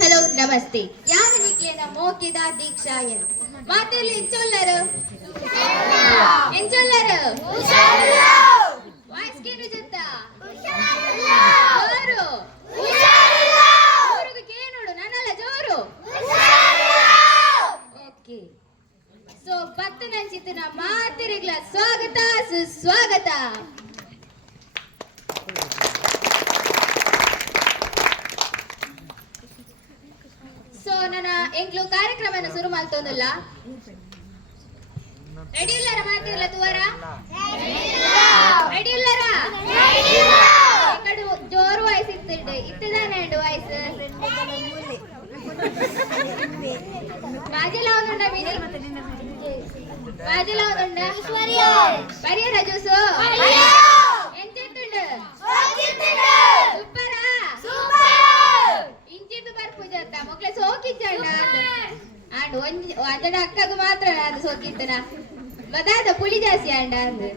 Hello ನಮಸ್ತೆ. ಯಾರು ನಿಕ್ಲೇನ ಮೋಕಿದ ದೀಕ್ಷಾಯನ್ ಮಾತೆಲ್ಲಿ ಎಂಚೊಲ್ಲರು ಎಂಚೊಲ್ಲರು voice ಕೇನು Jath ಜೋರು ಜೋರು ಕೇನೋಡು ನನ್ನಲ್ಲ ಜೋರು. ಓಕೆ, ಸೊ ಪತ್ತನಂಚಿತ್ತಿನ ಮಾತಿರಿಗ್ಲ ಸ್ವಾಗತ ಸುಸ್ವಾಗತ. ಸೊ ನನ್ನ ಎಂಕ್ಲು ಕಾರ್ಯಕ್ರಮನ ಶುರು ಮಾಡ್ತೋನಲ್ಲ, ರೆಡಿ ಇಲ್ಲರ ಮಾತಿರ್ಲ ತುವರ ರೆಡಿ ಇಲ್ಲರ ಕಡು ಜೋರು ವಾಯ್ಸ್ ಇರ್ತಿರ್ಡೆ ಇತ್ತದಾನೆ ವಾಯ್ಸ್ ಬಾಜಿಲ ಒಂದುಂಡ ಮೀನಿ ಬಾಜಿಲ ಒಂದುಂಡ ಪರಿಯರ ಜ್ಯೂಸು ಎಂತೆಂತುಂಡು ಸೂಪರಾ ಇಂಚಿದ್ದು ಬರ್ಪುಜತ್ತ ಮೊಕ್ಲೆ ಸೋಕಿಚ್ಚಂಡ ಅಂಡ್ ಒಂಜಡ ಅಕ್ಕಗ ಮಾತ್ರ ಅದು ಸೋಕಿತ್ತನ ಬದಾದ ಪುಳಿ ಜಾಸ್ತಿ ಅಂಡ ಅಂದ್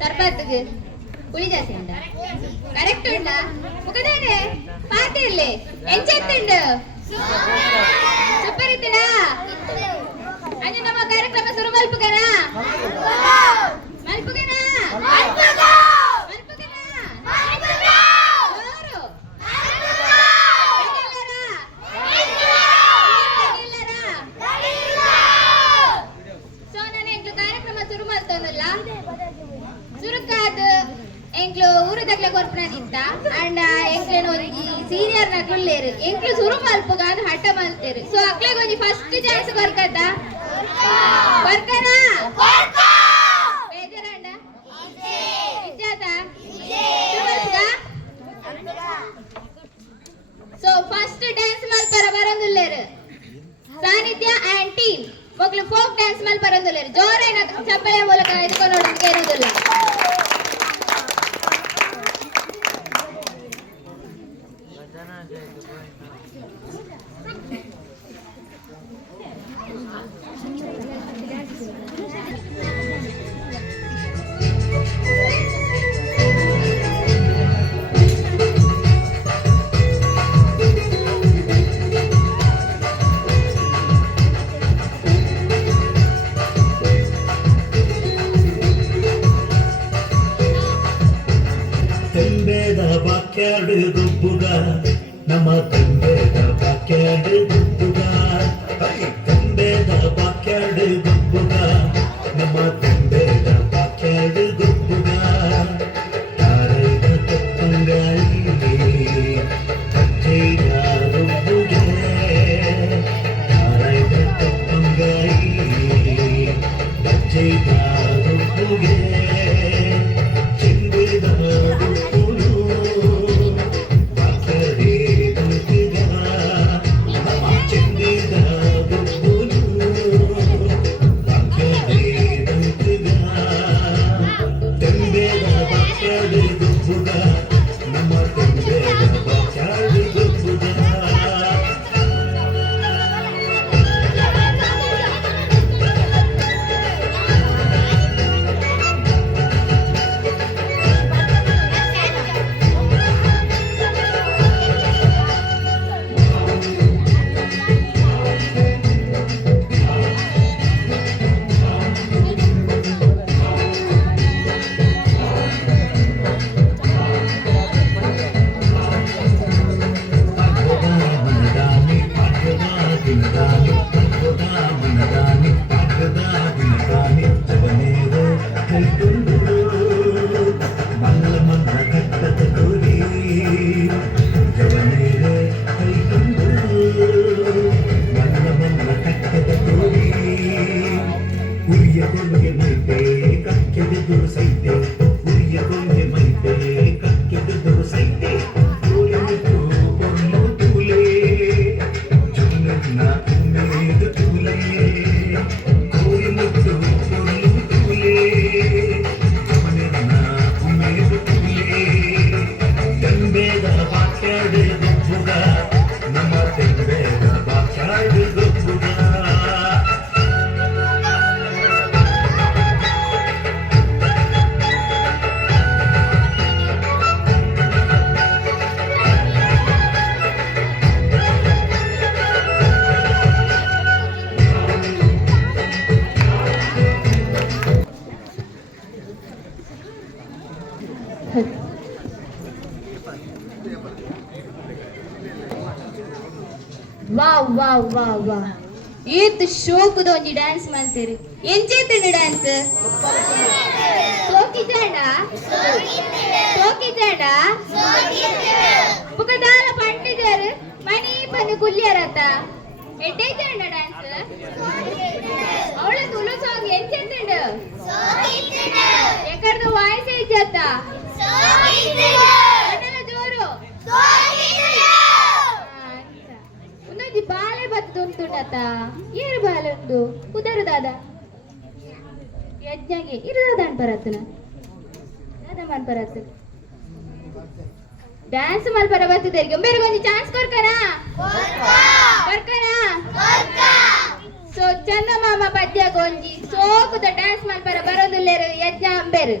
ಸರ್ಬತ್ಗೆ ಪುಳಿ ಜಾಸ್ತಿ ಅಂಡ ಕರೆಕ್ಟ್ ಉಂಡ ಮುಖದಾನೆ ಪಾತಿರ್ಲಿ ಎಂಚೆತ್ತುಂಡು ಸೂಪರ್ ಇತ್ತನಾ ಅಂಜ ನಮ್ಮ ಕಾರ್ಯಕ್ರಮ ಶುರು ಮಲ್ಪುಗನ ಮಲ್ಪುಗನ ಸುರುಕಾದ ಎಂಕ್ಲು ಊರದಗ್ಲ ಕೊರ್ಪುನದಿತ್ತ ಅಂಡ ಎಂಕ್ಲೆನ ಒಂಜಿ ಸೀನಿಯರ್ ನ ಕುಳ್ಳೇರು ಎಂಕ್ಲು ಸುರು ಮಲ್ಪುಗಾನ್ ಹಠ ಮಲ್ತೇರು. ಸೊ ಅಕ್ಲೆಗ್ ಒಂಜಿ ಫಸ್ಟ್ ಚಾನ್ಸ್ ಕೊರ್ಕದ ಕೊರ್ಕನ ಬೇಜಾರಂಡ ಇಜ್ಜಾತ ಸೊ ಫಸ್ಟ್ ಡ್ಯಾನ್ಸ್ ಮಲ್ಪರ ಬರಂದುಲ್ಲೇರು ಸಾನಿಧ್ಯ ಅಂಡ್ ಟೀಮ್ ಮಕ್ಕಳು ಫೋಕ್ ಡ್ಯಾನ್ಸ್ ಮೇಲೆ ಬರೋದಿಲ್ಲ. ಜೋರೇನ ಚಪ್ಪಲಿಯ ಮೂಲಕ ಇದ್ಕೊಂಡು ನೋಡೋದಕ್ಕೆ ಇರೋದಿಲ್ಲ. ಗುಬ್ಬುಗ ನಮ್ಮ ತಂಬೆದ ಬಾಕ್ಯಾಡು ಗುಬ್ಬುಗ ತಂಬೆದ ಬಾಕ್ಯಾಡು ಗುಬ್ಬುಗ ನಮ್ಮ ತಂಬೆದ ಬಾಕ್ಯಾಡು ಗುಬ್ಬುಗ ತಾರೈದ ತಪ್ಪಂಗಾಯಿ ಪಚ್ಚೈದ ಗುಬ್ಬುಗೆ ತಾರೈದ ತಪ್ಪಂಗಾಯಿ ಪಚ್ಚೈದ ಗುಬ್ಬುಗೆ ಚಿಂದಿದ ಗುಬ್ಬುಳು ವಾವ್ ವಾವ್ ವಾವ್ ವಾ ಏತ್ ಶೋಕುದ ಒಂಜಿ ಡ್ಯಾನ್ಸ್ ಮಾಡ್ತೀರಿ ಎಂಚೇತನು ಡ್ಯಾನ್ಸ್ ಸೋಕಿಜಾಡ ಸೋಕಿಜಾಡ ಬುಕದಾಲ ಪಂಡಿಜರ್ ಮನಿ ಪನ್ನು ಕುಲ್ಯರತ ಎಡ್ಡೆ ಜಾಡ ಡ್ಯಾನ್ಸ್ ಅವಳ ತುಳು ಸಾಂಗ್ ಎಂಚೇತಂಡು ಎಕರ್ದ ವಾಯ್ಸ್ ಇಜ್ಜತ್ತ ಅಣ್ಣನ ಜೋರು ಒಂದೊಂದು ಬಾಲೆ ಬತ್ತುಂಟುಂಡತ ಏರು ಬಾಲೆ ಉಂಡು ಕುದರು ದಾದ ಯಜ್ಞಗೆ ಇರುದಾದ ಅನ್ಪರತ್ತನ ದಾದ ಮನ್ಪರತ್ತ ಡ್ಯಾನ್ಸ್ ಮಲ್ಪರ ಬತ್ತದರಿಗೆ ಬೇರೆ ಒಂದು ಚಾನ್ಸ್ ಕೊರ್ಕನ ಕೊರ್ಕನ ಸೊ ಚಂದಮಾಮ ಪದ್ಯ ಗೊಂಜಿ ಸೋಕುದ ಡ್ಯಾನ್ಸ್ ಮಲ್ಪರ ಬರೋದಿಲ್ಲೇರು ಯಜ್ಞ ಅಂಬೇರು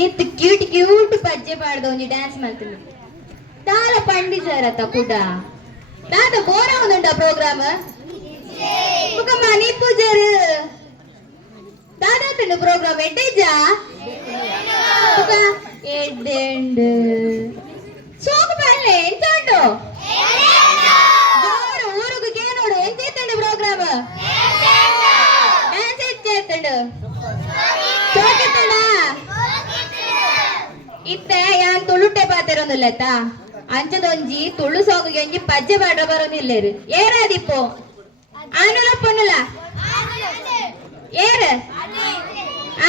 ಏತ್ ಕ್ಯೂಟ್ ಕ್ಯೂಟ್ ಪಜ್ಜೆ ಪಾಡ್ದ ಒಂಜಿ ಡ್ಯಾನ್ಸ್ ಮಾಡ್ತೀನಿ ದಾಲ ಪಂಡಿಜರತ ಕೂಡ ದಾದ ಬೋರ ಒಂದುಂಡ ಪ್ರೋಗ್ರಾಮ್ ಮುಖಮ್ಮ ನೀ ಪೂಜಾರು ದಾದಾತಂಡು ಪ್ರೋಗ್ರಾಮ್ ಎಡ್ಡೆಜ್ಜಾ ಮುಖ ಎಡ್ಡೆಂಡು ಸೋಕು ಪಲ್ಲೆ ಎಂತ ಉಂಟು ಜೋರು ಊರುಗು ಕೇನೋಡು ಎಂತ ಇತ್ತಂಡು ಪ್ರೋಗ್ರಾಮ್ ಡ್ಯಾನ್ಸ್ ಎಚ್ಚೇತ್ತಂಡು ಸೋಕಿತ್ತಣ್ಣ ಇತ್ತೆ ಯಾನ್ ತುಳುಟೆ ಪಾತೆರೊಂದುಲ್ಲೆತ್ತ ಅಂಚದೊಂಜಿ ತುಳು ಸಾಂಗಿಗೆ ಒಂಜಿ ಪಜ್ಜೆ ಪಾಡ ಬರೋದಿಲ್ಲೇರು ಏರಾದಿಪ್ಪು ಆನುಲ ಪೊನ್ನುಲ ಏರ್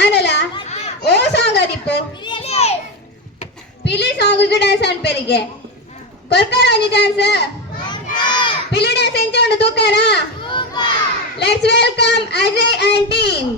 ಆನುಲ ಓ ಸಾಂಗ್ ಆದಿಪ್ಪು ಪಿಲಿ ಸಾಂಗಿಗೆ ಡ್ಯಾನ್ಸ್ ಅನ್ಪೇರಿಗೆ ಕೊರ್ಕಾರ ಒಂಜಿ ಚಾನ್ಸ್ ಪಿಲಿ ಡ್ಯಾನ್ಸ್ ಎಂಚ ಉಂಡು ತೂಕಾರ let's welcome Ajay and team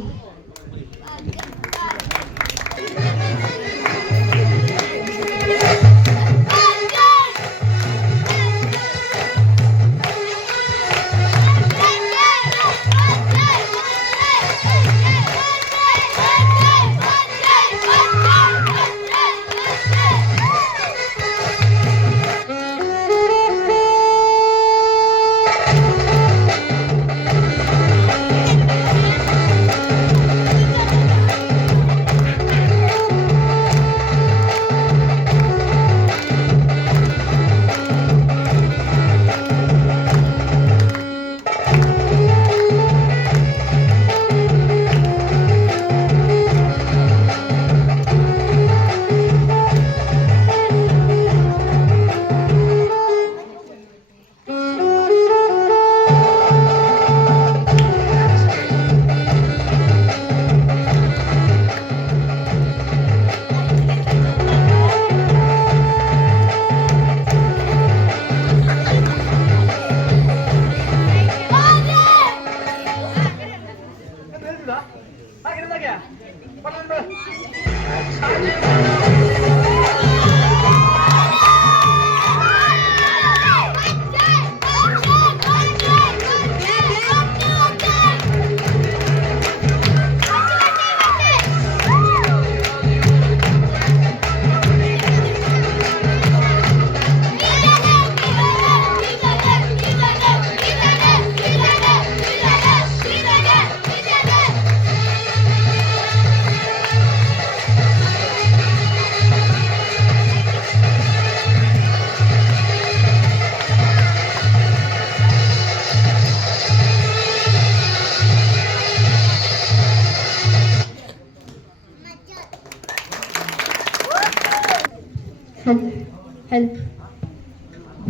help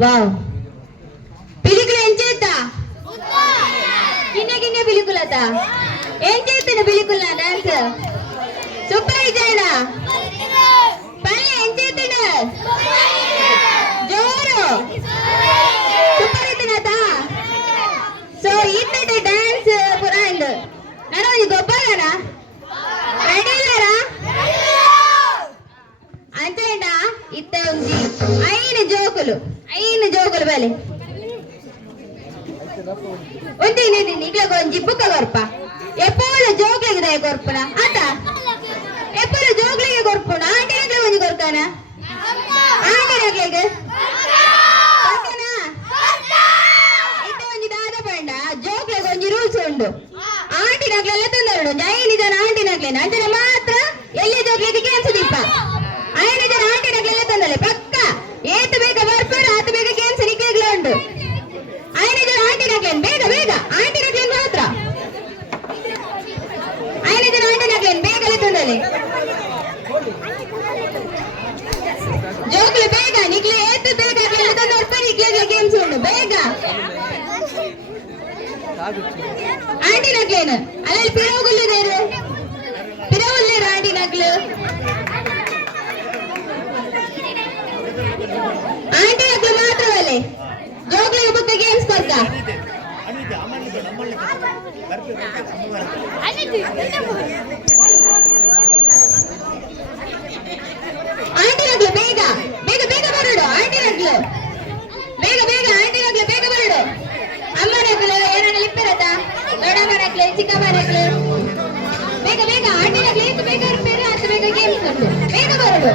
wow పిలుకులు ఏం చేద్దా గిన్నె గిన్నె పిలుకులత ఏం చేస్తున్న పిలుకుల డాన్స్ సూపర్ చేయడా పని ఏం చేస్తున్న జోరు సూపర్ ఇతనత సో ఇట్లయితే డాన్స్ పురాయిండు నడు ఇది గొప్పగానా రెడీ లేరా అంతేంటా ఇత్త ఉంది అయిన జోకులు బలి ఉంది నీకు కొంచెం బుక్క కొరప ఎప్పుడు జోకులకి దయ కొరపన అంత ఎప్పుడు జోకులకి కొరపన ఆంటీ నగలే కొంచెం కొరకానా ఆంటీ నగలేక ఇత్త కొంచెం దాదాపండ జోకులే కొంచెం రూల్స్ ఉండు ఆಂಟಿ ನಗ್ಲೆಲ್ಲ ತಂದವರು ಜೈನ್ ಜನ ಆಂಟಿ ನಗ್ಲೇನ ಅಂಜನ ಮಾತ್ರ ಎಲ್ಲಿ ಜೋಗ್ಲಿಕ್ಕೆ ಕೇನ್ಸ ದೀಪ ಐನ ಜನ ಆಂಟಿ ನಗ್ಲೆಲ್ಲ ತಂದಲೆ ಪಕ್ಕ ಏತ್ ಬೇಗ ಬರ್ಪಡ ಆತ ಬೇಗ ಕೇನ್ಸ ನಿಕ್ಲೆಗ್ಲ ಉಂಟು ಐನ ಜನ ಆಂಟಿ ನಗ್ಲೇನ್ ಬೇಗ ಬೇಗ ಆಂಟಿ ನಗ್ಲೇನ್ ಮಾತ್ರ ಐನ ಜನ ಆಂಟಿ ನಗ್ಲೇನ್ ಬೇಗಲೇ ತಂದಲೆ ಜೋಗ್ಲು ಬೇಗ ನಿಕ್ಲೆ ಏತ್ ಬೇಗ ಎಲ್ಲ ತಂದವರು ನಿಕ್ಲೆಗ್ಲ ಕೇನ್ಸ ಉಂಟು ಬೇಗ ಆಂಟಿ ನಗ್ಲೇನು ಅಲ್ಲಲ್ಲಿ ಪಿರವುಗುಲ್ಲೇರು ಆಂಟಿ ನಗ್ಲು ಆಂಟಿ ನಗ್ಲು ಮಾತ್ರವಲ್ಲೇ ಜೋಗ್ಲಿಗೆ ಬುಕ್ಕ ಗೇಮ್ಸ್ ಕೊಡ್ಕ ಆಂಟಿ ನಗ್ಲು ಬೇಗ ಬೇಗ ಬೇಗ ಬರಡು ಆಂಟಿ ನಗ್ಲು ಬೇಗ ಬೇಗ ಆಂಟಿ ನಗ್ಲು ಬೇಗ ಬರಡು ಅಮ್ಮ ನಗ್ಲು ಏನಾನ ಲಿಪ್ಪಿರತ್ತ ದೊಡ್ಡಮ್ಮ ನಗ್ಲು ಚಿಕ್ಕಮ್ಮ ನಗ್ಲು ಬೇಗ ಬೇಗ ಆಂಟಿ ನಗ್ಲು ಎಷ್ಟು ಬೇಗ ಇರ್ಬೇರೆ ಅಷ್ಟು ಬೇಗ ಗೇಮ್ಸ್ ಉಂಟು ಬೇಗ ಬರಡು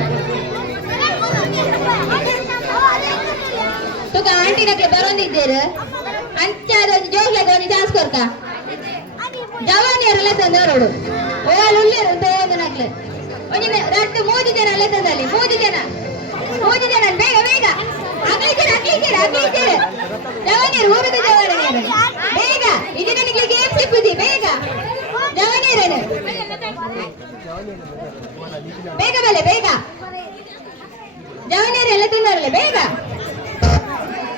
ತುಕ ಆಂಟಿ ನಗ್ಲು ಬರೋಂದಿದ್ದೇರು ಅಂಚಾದೊಂದು ಜೋಗ್ಲಾಗ ಒಂದು ಚಾನ್ಸ್ ಕೊರ್ಕ ಜವಾನಿಯರೆಲ್ಲ ತಂದವರೋಡು ಓಲ್ ಉಳ್ಳೇರು ತೋಂದು ನಗ್ಲು ಒಂದು ರಟ್ಟು 3 ಜನ ಎಲ್ಲ ತಂದಲ್ಲಿ 3 ಜನ ಬೇಗ ಬೇಗ ಅಗ್ಲಿದ್ದೀರ ಜವಾನಿಯರು ಊರದ ಜವಾನಿಯರು ಬೇಗ ಇದು ನನಗೆ ಗೇಮ್ ಸಿಕ್ಕುದಿ ಬೇಗ ಜವಾನಿಯರೇನು ಬೇಗ ಬಲೆ ಬೇಗ ಜವಾನಿಯರು ಎಲ್ಲ ತಿನ್ನೋರಲ್ಲ ಬೇಗ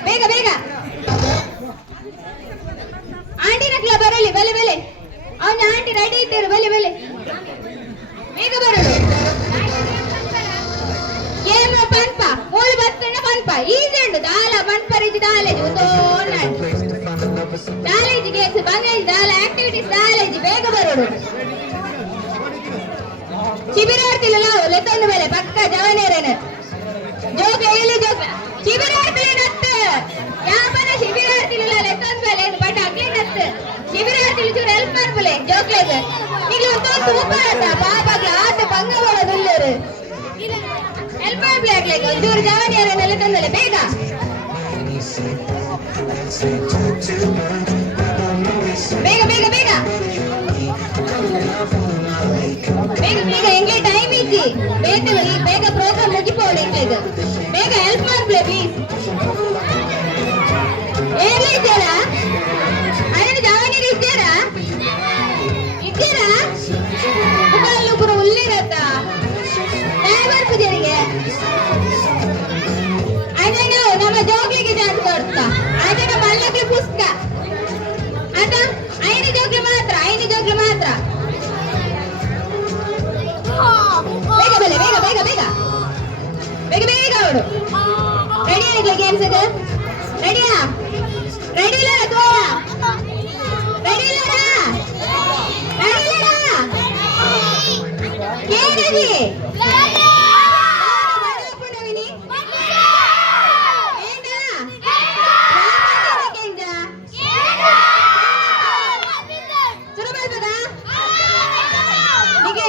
ಬೇಗ ಬೇಗ ಆಂಟಿ ನಕ್ಲ ಬರಲಿ ಬಲೆ ಬಲೆ ಅವನ ಆಂಟಿ ರೆಡಿ ಇದ್ದೀರು ಬಲೆ ಬಲೆ ಬೇಗ ಬರಲು ಗೇಮ್ ಪನ್ಪ ಮೂಳು ಬತ್ತಣ್ಣ ಪನ್ಪ ಈಸಿ ಉಂಟು ದಾಲ ಪನ್ಪ ರೀತಿ ದಾಲೇಜ್ ಒಂದು ದಾಲೇಜ್ ಗೇಮ್ಸ್ ಬಂಗೇಜ್ ದಾಲ ಆಕ್ಟಿವಿಟೀಸ್ ದಾಲೇಜ್ ಬೇಗ ಬರೋಡು ಶಿಬಿರಾರ್ತಿಲ್ಲ ನಾವು ಲೆತ್ತೊಂದು ಮೇಲೆ ಪಕ್ಕ ಜವನೇರೇನು ಜೋಗ ಎಲ್ಲಿ ಜೋಗ ಶಿಬಿರಾರ್ತಿಲ್ಲ ನತ್ತು ಯಾಪನ ಶಿಬಿರಾರ್ತಿಲ್ಲ ಲೆತ್ತೊಂದು ಮೇಲೆ ಬಟ್ ಅಗ್ಲಿ ನತ್ತು ಶಿಬಿರಾರ್ತಿಲ್ಲ ಚೂರು ಹೆಲ್ಪ್ ಮಾಡ್ಬಲೆ ಜೋಗ್ಲೇಗ ಈಗ ಒಂದು ಸೂಪರ್ ಅತ್ತ ಬಾಬಾಗ್ಲ ಆತ ಬಂಗ ಬರೋದುಲ್ಲರು ಹೆಲ್ಪ್ ಮಾಡ್ಬಲೆ ಆಗ್ಲೇಗ ಒಂಚೂರು ಜವಾನಿಯರನ್ನೆಲ್ಲ ತಂದಲೆ ಬೇಗ ಬೇಗ ಬೇಗ ಬೇಗ ಬೇಗ ಬೇಗ ಹೆಂಗೆ ಟೈಮ್ ಇಚ್ಚಿ ಬೇಗ ಬೇಗ ಪ್ರೋಗ್ರಾಮ್ ಮುಗಿಪೋಡು ಹೆಂಗೆ ಬೇಗ ಹೆಲ್ಪ್ ಮಾಡ್ಬಲೆ ಪ್ಲೀಸ್ ಏರ್ಲಿ ಇದ್ದೀರಾ ಅದನ್ನು ಜವಾನಿಯರು ಇದ್ದೀರಾ ಪುರ ಉಲ್ಲಿರತ್ತ ಡ್ರೈವರ್ ಪೂಜಾರಿಗೆ ಅದನ್ನು ನಮ್ಮ ಜೋಗ್ಲಿಗೆ ಚಾನ್ಸ್ ಕೊಡ್ತಾ ಅದನ್ನು ಮಲ್ಲಕ್ಕೆ ಪುಸ್ತಕ ಅದ 5 ಜೋಗ್ಲಿ ಮಾತ್ರ ಬೇಗ ಬಲೆ ಬೇಗ ಬೇಗ ಬೇಗ ಬೇಗ ಬೇಗ ಅವಳು ರೆಡಿ ಆಗಿಲ್ಲ ಗೇಮ್ಸ್ ರೆಡಿಯಾ ರೆಡಿ ಇಲ್ಲ ತೋರ ರೆಡಿ ಇಲ್ಲ ಕೇಳದಿ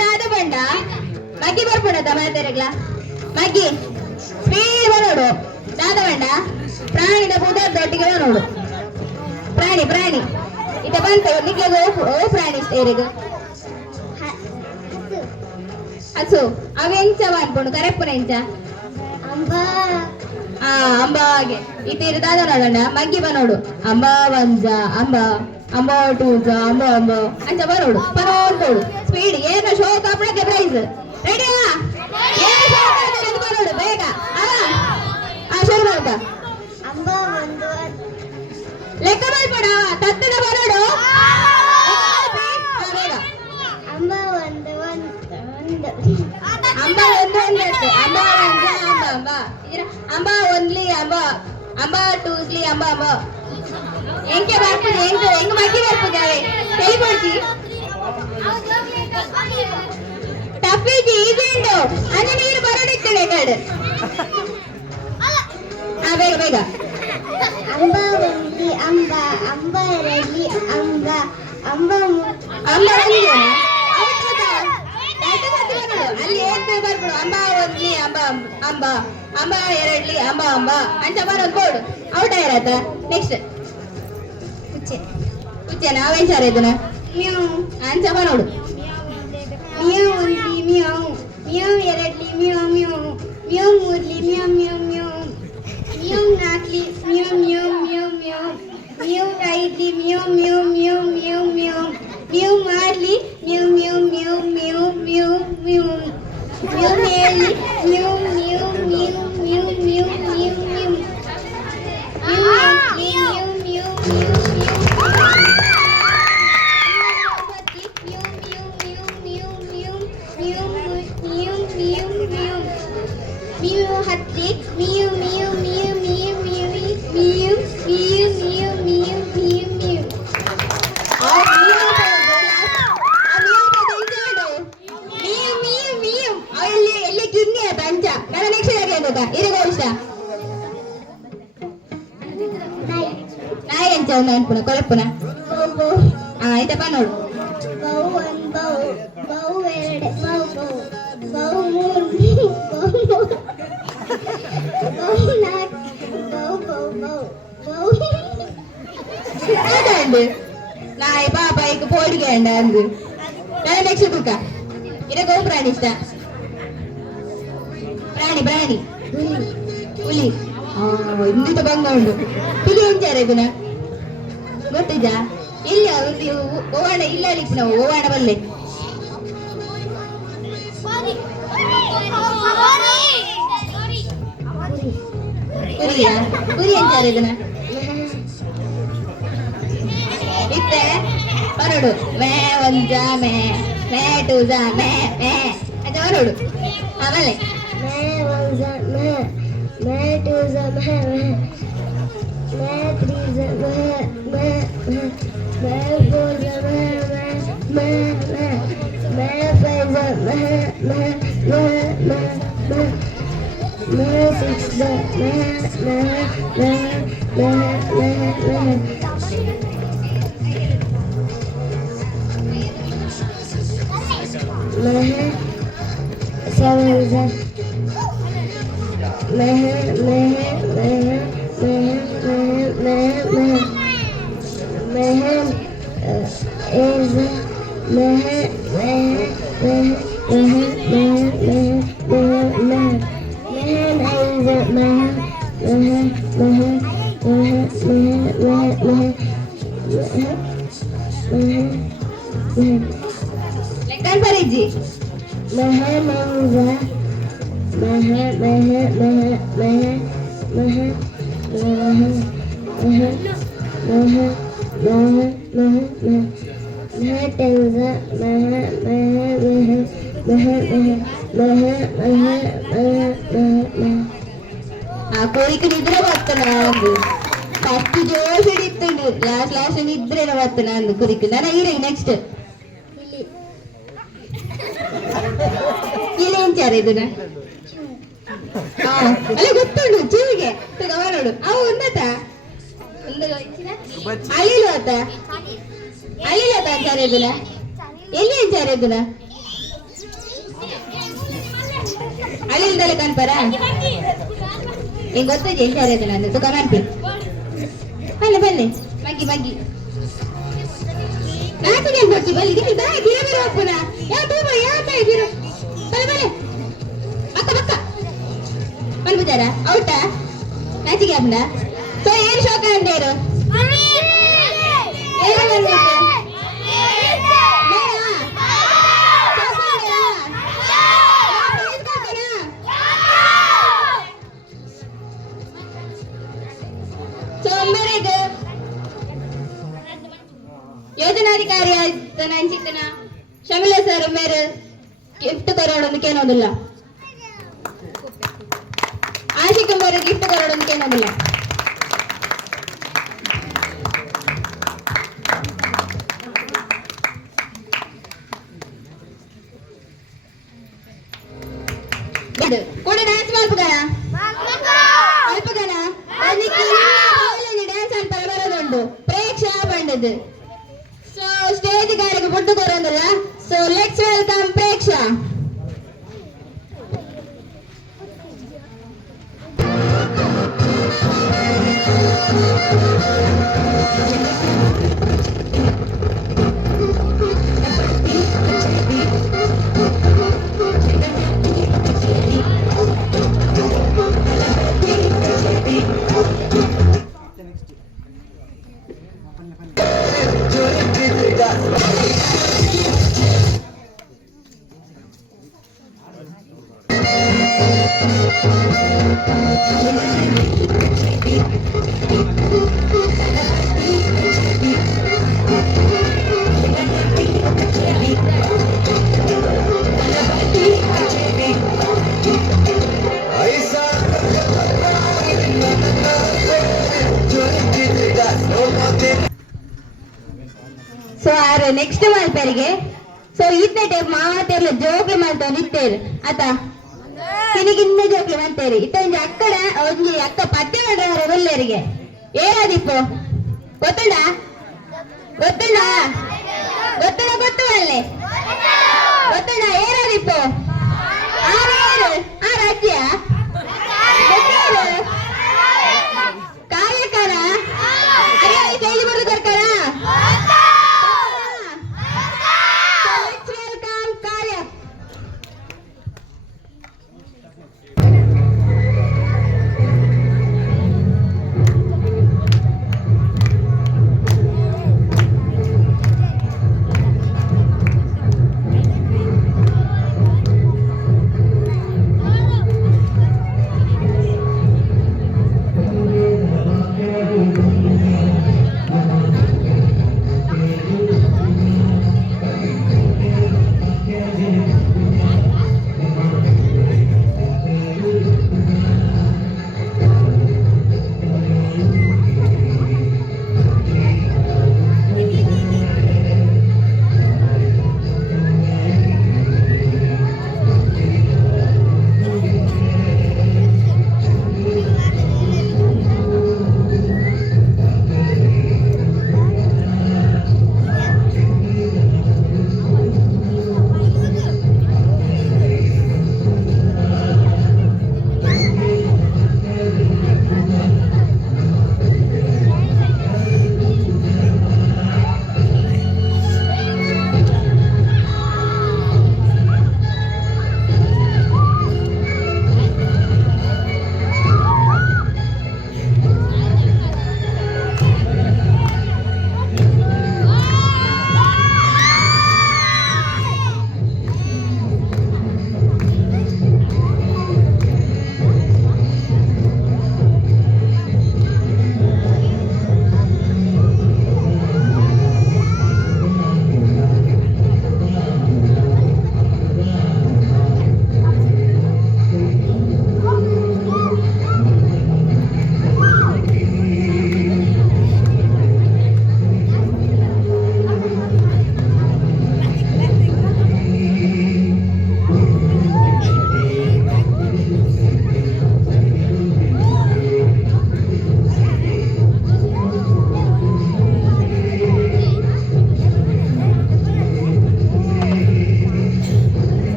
ದಾದ ಬಂಡ ಮಗ್ಗಿ ಬರ್ಪುಣದ ಮಾತಾರಗ್ಲ ಮಗ್ಗಿ ಸ್ಪೀಡ್ ಬರೋಡು ದಾದ ಬಂಡ ಪ್ರಾಣಿದ ಬುಡದೊಟ್ಟಿಗೆ ನೋಡು ಪ್ರಾಣಿ ಪ್ರಾಣಿ ಇತ ಬಂತ ನಿಕ್ಲೆಗೆ ಓ ಪ್ರಾಣಿ ಏರಿಗ ಹಸು ಅವೆಂಚ ಅನ್ಕೊಂಡು ಕರೆಪ್ಪನ ಎಂಚ ಅಂಬಾಗೆ ಇತೀರು ದಾದ ನೋಡೋಣ ಮಗ್ಗಿ ಬನೋಡು ಅಂಬ ಒಂಜ ಅಂಬ ಅಂಬ ಟೂಜ ಅಂಬ ಅಂಬ ಅಂಚ ಬರೋಡು ಬರೋಡು ಸ್ಪೀಡ್ ಏನು ಶೋ ಕಾಪಡಕ್ಕೆ ಪ್ರೈಸ್ ರೆಡಿಯಾ ನೋಡು ಬೇಗ ಶುರು ಮಾಡ್ಕ ಲೆಕ್ಕ ಮಾಡ್ಬೇಡ ತತ್ತದ ಬರೋಡು ಬೇಗ ಅಂಬ ಒಂದು ಅಂಬ ಅಂಬ ಅಂಬ ಅಂಬ ಒಂದ್ಲಿ ಅಂಬ ಅಂಬ ಟೂಸ್ಲಿ ಅಂಬ ಅಂಬ ಹೆಂಗೆ ಬರ್ಬೋದು ಹೆಂಗ್ ಮಗ್ಗಿ ಬರ್ಬೋದು ತಿಳಿಕೊಡ್ತಿ ತಪ್ಪಿಜಿ ಈಜೆಂಡು ಅಂದ್ರೆ ನೀರು ಬರೋಡಿರ್ತೇನೆ ಕಡೆ ಬೇಗ ಬೇಗ ಅಂಬ ಒಂದ್ಲಿ ಅಂಬ ಅಂಬ ಎರಡ್ಲಿ ಅಂಬ ಅಂಬ ಅಂಬ ಅಲ್ಲಿ ಏನ್ ಬರ್ಬೋದು ಅಂಬ ಒಂದ್ಲಿ ಅಂಬ ಅಂಬ ಅಂಬ ಎರಡ್ಲಿ ಅಂಬ ಅಂಬ ಅಂತ ಬರೋದು ಬೋರ್ಡು ಔಟ ಇರತ್ತ ನೆಕ್ಸ್ಟ್ ಹುಚ್ಚೆ ನಾವೇನ್ ಇದನ್ನ ಅಂಚ ಬರೋಡು ಮಿಯಾವ್ ಒಂದ್ಲಿ ಮಿಯಾವ್ ಮಿಯಾವ್ ಎರಡ್ಲಿ ಮಿಯಾವ್ ಮಿಯಾವ್ ಮಿಯಾವ್ ಮೂರ್ಲಿ ಮಿಯಾವ್ ಮಿಯಾವ್ ಮಿಯಾವ್ ಮಿಯಾವ್ ನಾಲ್ಕ್ಲಿ ಮಿಯಾವ್ ಮಿಯಾವ್ ಮಿಯಾವ್ ಮಿಯಾವ್ ಮಿಯಾವ್ ಐದ್ಲಿ ಮಿಯಾವ್ ಮಿಯಾವ್ ಮಿಯಾವ್ ಮಿಯಾವ್ ಮಿಯಾವ್ ಮಿಯಾವ್ ಮಾಡ್ಲಿ ಮಿಯಾವ್ ಮಿಯಾವ್ ಮಿಯಾವ್ ಮಿಯಾವ್ ಮಿಯಾವ್ ಮಿಯಾವ್ ಮಿಯಾವ್ ಏಳ್ಲಿ ಮಿಯಾವ್ ಮಿಯಾವ್ ಮಿಯಾವ್ ಮಿಯಾವ್ ಮಿಯಾವ್ ಮಿಯಾವ್ ಮಿಯಾವ್ ಮಿಯಾವ್ ಮಿಯಾವ್ ಹತ್ತಿ ಮಿಯು ಮಿಯು ಮಿಯು ಮಿಯು ಮಿಯು ಮಿಯು ಮಿಯು ಮಿಯು ಮಿಯು ಮಿಯು ಮಿಯು ಎಲ್ಲಿ ಕಿನ್ನಿ ಆಯ್ತಾ ಅಂಚ ನನ್ನ ನೆಕ್ಸ್ಟ್ ಆಗಿ ಅಂತ ಇರಗ ಇಷ್ಟ ನಾಯಿ ಅಂಚ ಒಂದು ಅನ್ಪುಣ ಕೊಲಪ್ಪುನ ಆಯ್ತಪ್ಪ ನೋಡು ಬೌ ಒಂದ್ ಬೌ ಬೌ ಎರಡು ಬೌ ಬೌ ಬೌ ಮೂರು ಬೌ ಬೌ ನಾಲ್ಕು ಬೌ ಬೌ ಬೌ ಬೌ ಅದಂಡು ನಾಯಿ ಪಾಪ ಈಗ ಪೋಡಿಗೆ ಅಂಡ ಅಂದು ನನ್ನ ನೆಕ್ಸ್ಟ್ ತೂಕ ಇರಗ ಪ್ರಾಣಿ ಇಷ್ಟ ಪ್ರಾಣಿ ಪ್ರಾಣಿ ಹುಲಿ ಇಂದಿತ ಬಂಗ ಉಂಡು ಹುಲಿ ಎಂಚಾರ ಇದನ್ನ ಗೊತ್ತಿದ್ದ ಇಲ್ಲ ಓವಾಣ ಇಲ್ಲ ಅಲಿಕ್ ನಾವು ಓವಾಣ ಬಲ್ಲೆ ಹುಲಿಯಾ ಹುಲಿ ಎಂಚಾರ ಇದನ್ನ ಇತ್ತೆ ಬರೋಡು ಮೇ ಒಂಜ ಮೇ ಟೂಜ ಮೇ ಅಂತ ಬರೋಡು ಆಮೇಲೆ ಮೇ ಒಂದ May twos May ತ್ರೀಸ May fours May fives May six seven ಲೆಕ್ಕನ್ ಬರೀಜಿ ಆ ಕೋಳಿಗೆ ನಿದ್ರೆ ಬರ್ತನ ಅಂದು ಫಸ್ಟ್ ಜೋಶ್ ಹಿಡಿತುಂಡು ಲಾಸ್ಟ್ ನಿದ್ರೆನ ಬರ್ತನ ಅಂದು ಕುರಿಕು ನಾನು ಇರ ನೆಕ್ಸ್ಟ್ ಇಲ್ಲಿ ಎಂಚಾರ ಇದನ್ನ ಅಲ್ಲ ಗೊತ್ತುಂಡು ಚೂವಿಗೆ ನೋಡು ಅವು ಒಂದತ ಒಂದು ಅಳಿಲು ಆತ ಅಳಿಲು ಆತ ಅಂಚಾರ ಇದನ್ನ ಎಲ್ಲಿ ಅಂಚಾರ ಇದನ್ನ ಅಳಿಲ್ದಲ್ಲ ಕನ್ಪರ ಹಿಂಗ್ ಗೊತ್ತಿದೆ ಎಂಚಾರ ಇದನ್ನ ಅಂದ್ರೆ ತುಕ ಕನ್ಪಿ ಬನ್ನಿ ಬನ್ನಿ ಮಗ್ಗಿ ಮಗ್ಗಿ ನಾಚಿಗೆ ಬರ್ತಿ ಬಲ್ಲಿ ಗಿಡ ಗಿಡ ಬೇರೆ ಹೋಗ್ಬೋದ ಯಾವ ತೂಮ ಯಾವ ತಾಯಿ ಬೀರು ಬಲೆ ಬಲೆ ಅಕ್ಕ ಬಕ್ಕ ಬಂದ್ಬಿಟ್ಟಾರ ಔಟ ನಾಚಿಗೆ ಹಬ್ಬನ ಸೊ ಏನ್ ಶೋಕ ಅಂದೇರು ಏನು ಬಂದ್ಬಿಟ್ಟು ಯೋಜನಾಧಿಕಾರಿ ಹಂಚಿಕನ ಶಮಿಲ ಸರ್ ಮೇರೆ ಗಿಫ್ಟ್ ಕೊರೋಡೊಂದು ಕೇನೋದಿಲ್ಲ ಆಶಿಕ ಮೇರೆ ಗಿಫ್ಟ್ ಕೊರೋಡೊಂದು ಕೇನೋದಿಲ್ಲ ಕೂಡ ಡ್ಯಾನ್ಸ್ ಮಾಡ್ಬೇಕಲ್ಲ ಅಲ್ಪಗನ ಅದಕ್ಕೆ ಡ್ಯಾನ್ಸ್ ಅನ್ಪರ ಬರೋದುಂಟು ಪ್ರೇಕ್ಷಾ ಬಂಡದ್ದು ಸೊ ಸ್ಟೇಜ್ ಗಾಡಿಗೆ ಫುಡ್ ಕೊರೋದಿಲ್ಲ so let's welcome Preksha so ಆರ್ ನೆಕ್ಸ್ಟ್ ಮಲ್ಪೆರಿಗೆ ಸೊ ಇತ್ತೆ ಟೈಪ್ ಮಾತೆರ್ಲ ಜೋಕ್ಲಿ ಮಲ್ತೊಂದು ಇತ್ತೇರು ಆತ ತಿನಿಗಿಂದ ಜೋಕ್ಲಿ ಮಲ್ತೇರಿ ಇತ್ತ ಒಂಜಿ ಅಕ್ಕಡ ಒಂಜಿ ಅಕ್ಕ ಪತ್ತೆ ಮಾಡ್ರ ಒಲ್ಲೆರಿಗೆ ಏನಾದಿಪ್ಪು ಗೊತ್ತುಂಡ ಗೊತ್ತುಂಡ ಗೊತ್ತುಂಡ ಗೊತ್ತು ಅಲ್ಲೇ ಗೊತ್ತುಂಡ ಏನಾದಿಪ್ಪು ಆರೇರು ಆ ರಾಜ್ಯ ಕಾಯಕರ ಅದೇ ಸ್ಟೇಜ್ ಬರ್ದು ಕೊಡ್ತಾರ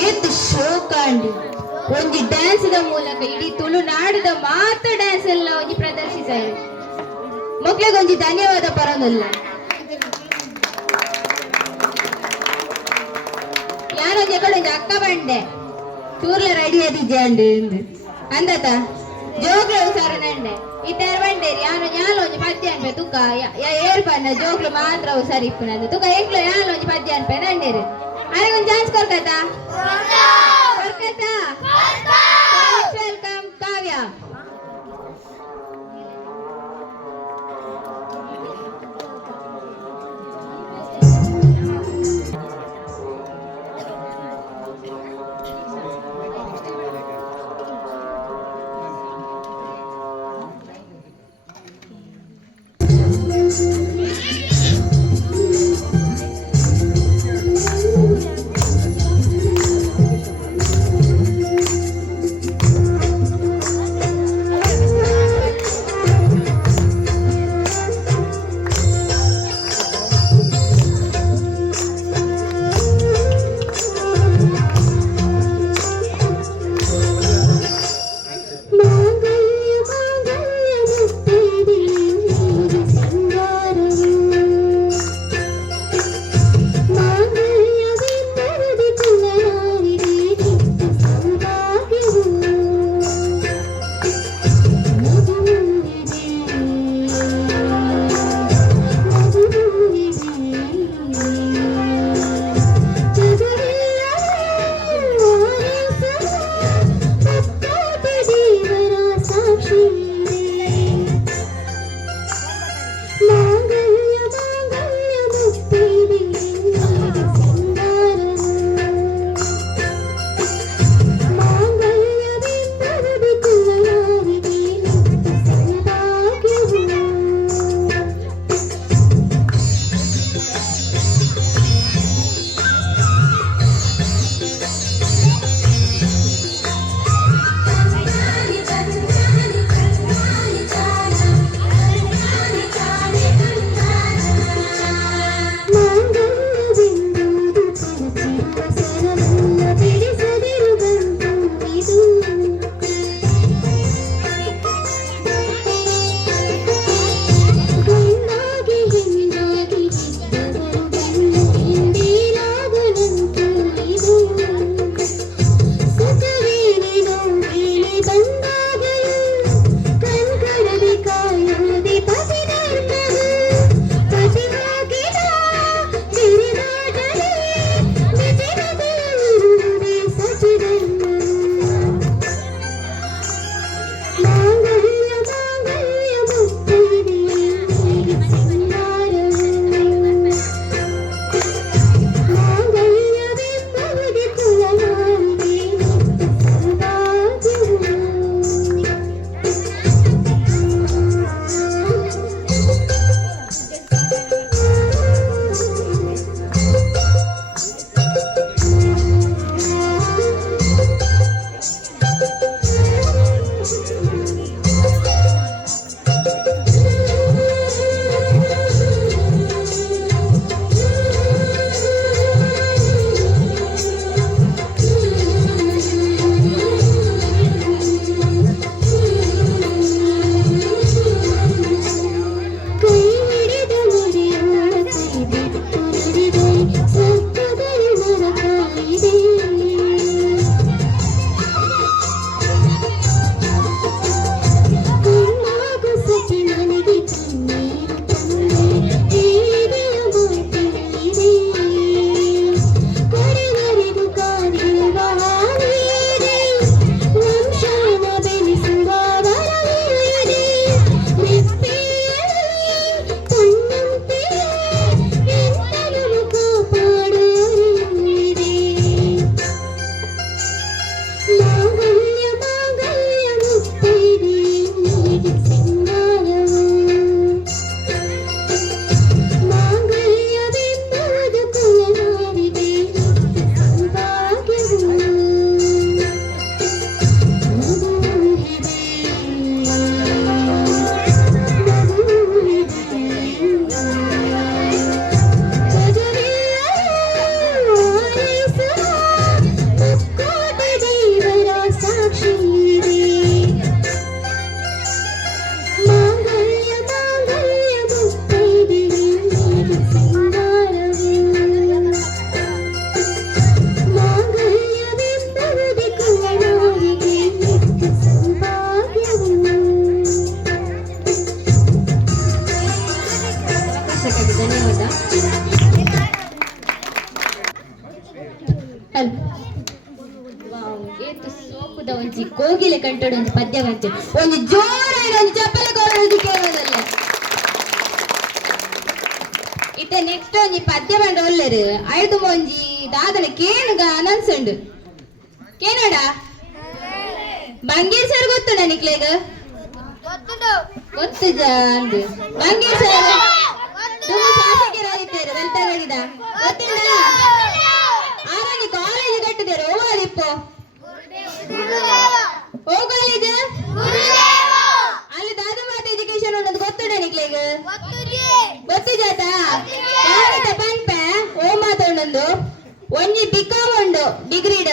ಏತ್ ಶೋಕ ಅಂಡಿ ಒಂಜಿ ಡ್ಯಾನ್ಸ್ ದ ಮೂಲಕ ಇಡೀ ತುಳುನಾಡದ ಮಾತ್ರ ಡ್ಯಾನ್ಸ್ ಎಲ್ಲ ಒಂಜಿ ಪ್ರದರ್ಶಿಸಾಯಿ ಮಕ್ಳಿಗೆ ಒಂಜಿ ಧನ್ಯವಾದ ಪರನಲ್ಲ ಯಾರೊಂಜಿ ಕಡೆ ಅಕ್ಕ ಬಂಡೆ ಟೂರ್ಲ ರೆಡಿ ಆದಿದ್ದೆ ಅಂಡು ಅಂದತ ಜೋಗ್ಲ ಉಸಾರನಂಡೆ ಇತ್ತಾರ ಬಂಡೇರಿ ಯಾನು ಯಾಲೊಂಜಿ ಪದ್ಯ ಅನ್ಪೆ ತುಕ ಏರ್ಪನ್ನ ಜೋಗ್ಲು ಮಾತ್ರ ಉಸಾರಿ ಇಪ್ಪುನಂದು ತುಕ ಎಂಕ್ಲು ಯಾಲೊಂಜಿ ಪದ್ಯ ಅನ್ಪೆ ನಂಡೇರಿ ಅರೆಗೊಂದು ಚಾನ್ಸ್ ಕೊರ್ಕತಾ ವೆಲ್ಕಮ್ ಕಾವ್ಯ ಕಂಟೋಡು ಒಂದು ಪದ್ಯ ಬಂತು ಒಂದು ಜೋರಾಗಿ ಒಂದು ಚಪ್ಪಲಿ ಕೊಡೋದು ಕೇಳೋದಲ್ಲ ಇತ್ತ ನೆಕ್ಸ್ಟ್ ಒಂಜಿ ಪದ್ಯ ಬಂಡ ಒಳ್ಳೆರು ಐದು ಒಂಜಿ ದಾದನ ಕೇನುಗ ಅನನ್ಸಂಡು ಕೇನೋಡ ಮಂಗೀರ್ ಸರ್ ಗೊತ್ತುಂಡ ನಿಕ್ಲೇಗ ಗೊತ್ತು ಅಂದು ಮಂಗೀರ್ ಸರ್ ತುಂಬ ಶಾಸಕರಾಗಿದ್ದಾರೆ ವೆಲ್ತಗಡಿದ ಗೊತ್ತಿಲ್ಲ ಆರೋಗ್ಯ ಕಾಲೇಜ್ ಕಟ್ಟಿದ್ದಾರೆ ಹೋಗೋದಿಪ್ಪು ಓ ಕಾಲೇಜ್ ಅಲ್ಲಿ ದಾದ ಮಾತ ಎಜುಕೇಶನ್ ಉಂಟು ಗೊತ್ತುಂಡ ನಿಕ್ಲೇಗ ಗೊತ್ತು ಜಾತ ಭಾರತ ಪಂಪೆ ಓ ಮಾತೊಂಡೊಂದು ಒಂಜಿ ಬಿಕಾಮ್ ಉಂಡು ಡಿಗ್ರಿಡ್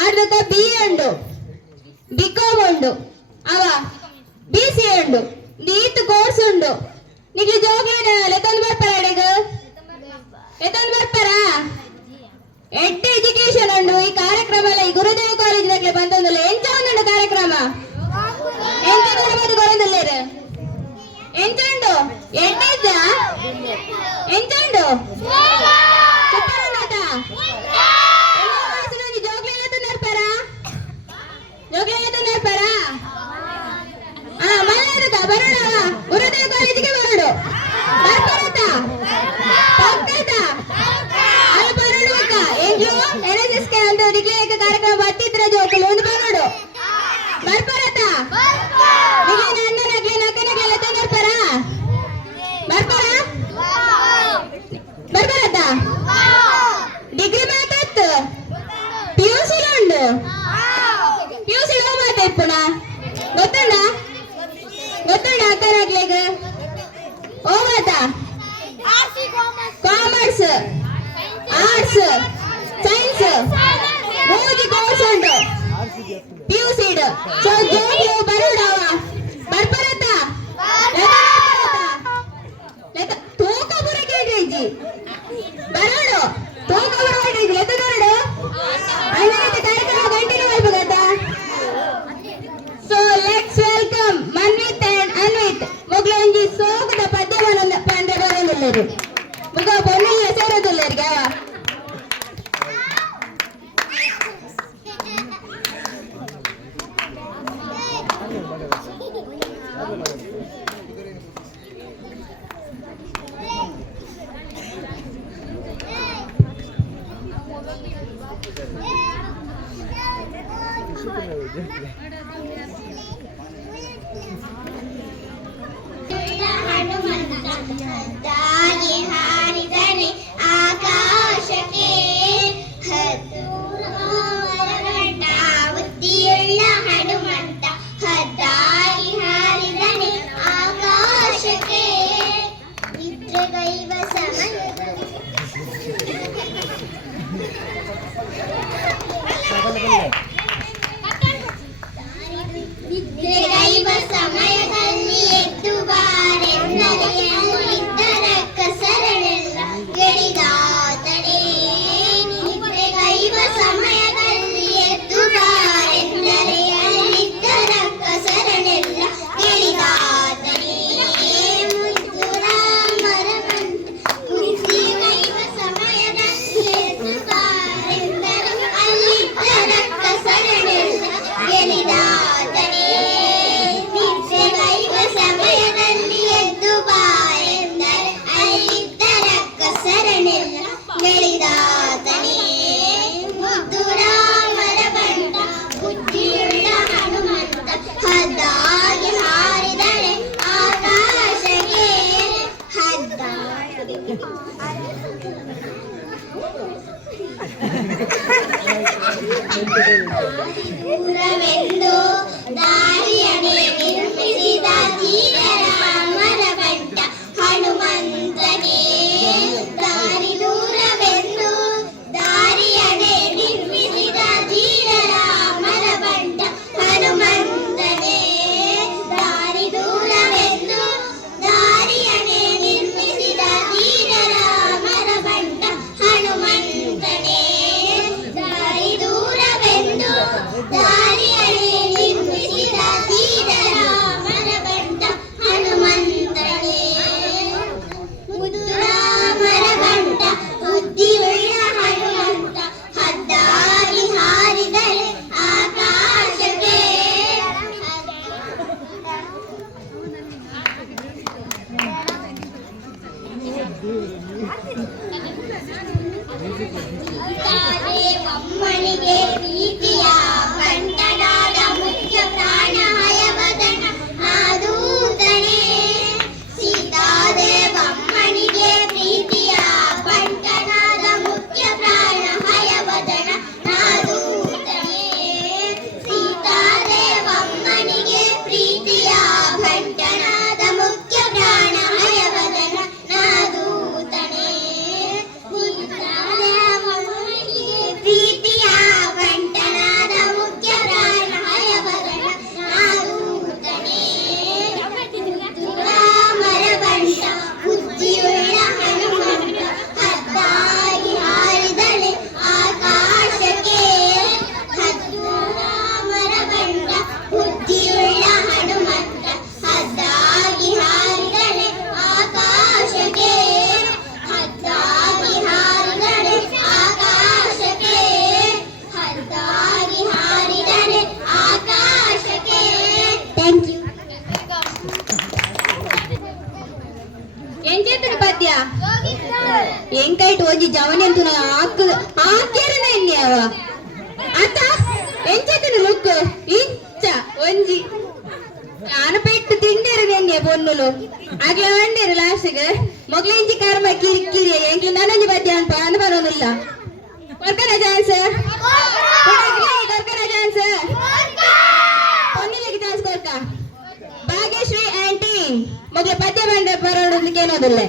ಆಡ್ದಕ್ಕ ಬಿ ಎ ಉಂಡು ಬಿಕಾಮ್ ಉಂಡು ಅವ BC ಉಂಡು ನೀಟ್ ಕೋರ್ಸ್ ಉಂಡು ನಿಕ್ಲಿ ಜೋಗ್ಲೇಡ ಲೆತೊಂದು ಬರ್ಪಾರ ಎತ್ತೊಂದು ಬರ್ಪಾರ ಎಡ್ ಎಜುಕೇಶನ್ ಉಂಡು ಈ ಕಾರ್ಯಕ್ರಮ ಎಲ್ಲ ಈ ಗುರುದೇವ ಕಾಲೇಜಿನಾಗ್ಲೆ ಬಂದೊಂದಲ್ಲ ಎಂಚ ಉಂಡು ಕಾರ್ಯಕ್ರಮ ಎಂಚ ಗೊರಂದಲ್ಲೇರು ಎಂಚ ಉಂಡು ಎಡ್ಡೆಜ್ಜ ಎಂಚ ಉಂಡು ಗುರುದೇವ ಕಾಲೇಜಿಗೆ ಬರಡು ಬರ್ಬರತ್ತ ಪಕ್ಕದ ಅಲ್ಲಿ ಬರಡುಕ ಎಂಜು NSS ಗೆ ಅಂತ ಡಿಕ್ಲೇರ್ ಕಾರ್ಯಕ್ರಮ ಬತ್ತಿದ್ರ ಜೋಕಲು ಒಂದು ಬರಡು ಬರ್ಬರತ್ತ ನಿಗೆ ನನ್ನನಗ್ಲಿ ನಕ್ಕನಗ್ಲೆಲ್ಲ ತಂದರ್ಪರ ಬರ್ಬರ ಬರ್ಬರತ್ತ ಡಿಗ್ರಿ ಮಾತತ್ತು PUC ಉಂಡು PUC ಲೋ ಮಾತ ಇಪ್ಪುಣ ಗೊತ್ತುಂಡ ಗೊತ್ತುಂಡ ಅಕ್ಕನಾಗ್ಲೇಗ ಓ ಮಾತ ಕಾಮರ್ಸ್ ಆರ್ಟ್ಸ್ ಸೈನ್ಸ್ ಮೂಜಿ ಕೋರ್ಸ್ ಉಂಟು PUC ಸೊ ಜೋಗಿ ಬರುಡವ ಬರ್ಬರತ್ತ ತೂಕ ಪುರ ಕೇಳ್ರಿ ಬರೋಡು ತೂಕ ಪುರ ಕೇಳ್ರಿ ಎತ್ತ ಬರೋಡು ಐದನೇ ಕಾರ್ಯಕ್ರಮ ಕಂಟಿನ್ಯೂ ಮಾಡ್ಬೋದಾ so let's welcome Manvith and Anvith ಮೊಗ್ಲ ಒಂಜಿ ಸೋಗದ ಪದ್ಯವನ್ನು ಪಂಡ ಬರೋದಿಲ್ಲರು ಮುಗ ಬೊನ್ನಿಲ್ಲ ಸೇರೋದಿಲ್ಲರಿಗೆ ದಾರಿ ಹಾರಿದನೆ ಆಕಾಶಕ್ಕೆ ಹತ್ತೂರವರಗಂಟ ಬುದ್ಧಿಯುಳ್ಳ ಹನುಮಂತ ದಾರಿ ಹಾರಿದನೆ ಆಕಾಶಕ್ಕೆ ನಿದ್ರೆಗೈವ ಸಮಯದಲ್ಲಿ ನಿದ್ರೆಗೈವ ಸಮಯದಲ್ಲಿ ಎದ್ದು ಬಾರೆಂದರೆ ಅಲ್ಲಿದ್ದರ ಕಸರನೆಲ್ಲ ಗೆಳಿದಾತನೇ ನಿದ್ರೆಗೈವ ಸಮಯದಲ್ಲಿ ಎದ್ದು ಬಾರೆಂದರೆ ಅಲ್ಲಿದ್ದರ ಕಸರನೆಲ್ಲ ಗೆಳಿದಾತನೇ ಮುದ್ದು ರಾಮರ ಬಂಟ ಬುದ್ಧಿಗೈವ ಸಮಯದಲ್ಲಿ ಎದ್ದು ಬಾರೆಂದರೆ ಅಲ್ಲಿದ್ದರ ಕಸರನೆಲ್ಲ ಗೆಳಿದಾತನೇ ನಿದ್ರೆಗೈವ ಸಮಯದಲ್ಲಿ ಎದ್ದು ಬಾರೆಂದರೆ ಅಲ್ಲಿದ್ದರ ಕಸರನೆಲ್ಲ ಗೆಳಿದಾತನೇ ಮುದ್ದು ರಾಮರ ಬಂಟ ಬುದ್ಧಿಯುಳ್ಳ ಹನುಮಂತ ಹದ್ದಾಗಿ ಹಾರಿದನೆ ಆಕಾಶಕ್ಕೆ ಹದ್ದಾಗಿ ದೂರವೆಂದು ದಾರಿಯನೆ ನಿರ್ಮಿಸಿದ ಧೀರ ರಾಮರ ಬಂಟ ಹನುಮಂತನೇ ದಾರಿ ದೂರವೆಂದು ದಾರಿಯನೆ ನಿರ್ಮಿಸಿದ ಧೀರ ರಾಮರ ಬಂಟ ಹನುಮಂತನೇ ದಾರಿ ದೂರವೆಂದು ದಾರಿಯನೆ ನಿರ್ಮಿಸಿದ ಧೀರ ರಾಮರ ಬಂಟ ಹನುಮಂತನೇ ದಾರಿ ದೂರವೆಂದು ಜವನಿ ಅಂತೂ ಹಾಕ್ಯಾರನ ಎಣ್ಣೆ ಅವ ಆತ ಎಂಚತನು ಲುಕ್ ಇಂಚ ಒಂಜಿ ನಾನು ಪೆಟ್ಟು ತಿಂಡಿರು ಎಣ್ಣೆ ಬೊನ್ನುಲು ಆಗ್ಲೇ ಅಂಡಿರು ಲಾಸ್ಟ್ಗೆ ಮೊಗ್ಲೆಂಚಿ ಕರ್ಮ ಕಿರಿಕಿರಿ ಎಂಕ್ಲಿ ನನಂಜಿ ಬದ್ದೆ ಅನ್ಪ ಅಂದ್ ಬರೋದಿಲ್ಲ ಕೊಡ್ಕನ ಚಾನ್ಸ್ ಕೊಡ್ಕನ ಚಾನ್ಸ್ ಪೊನ್ನಿಲಿಗೆ ಚಾನ್ಸ್ ಕೊಡ್ಕ ಭಾಗ್ಯಶ್ರೀ ಆಂಟಿ ಮೊಗ್ಲೆ ಪದ್ಯ ಬಂಡೆ ಬರೋದಕ್ಕೆ ಏನೋದಿಲ್ಲ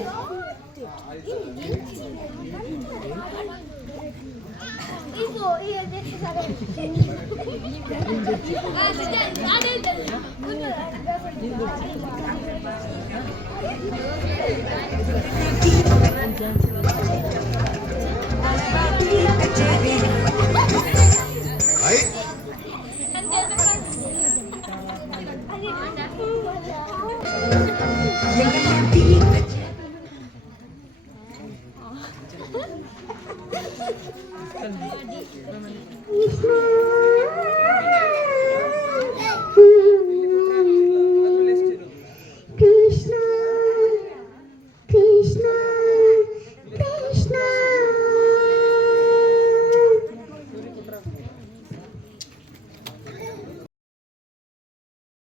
Krishna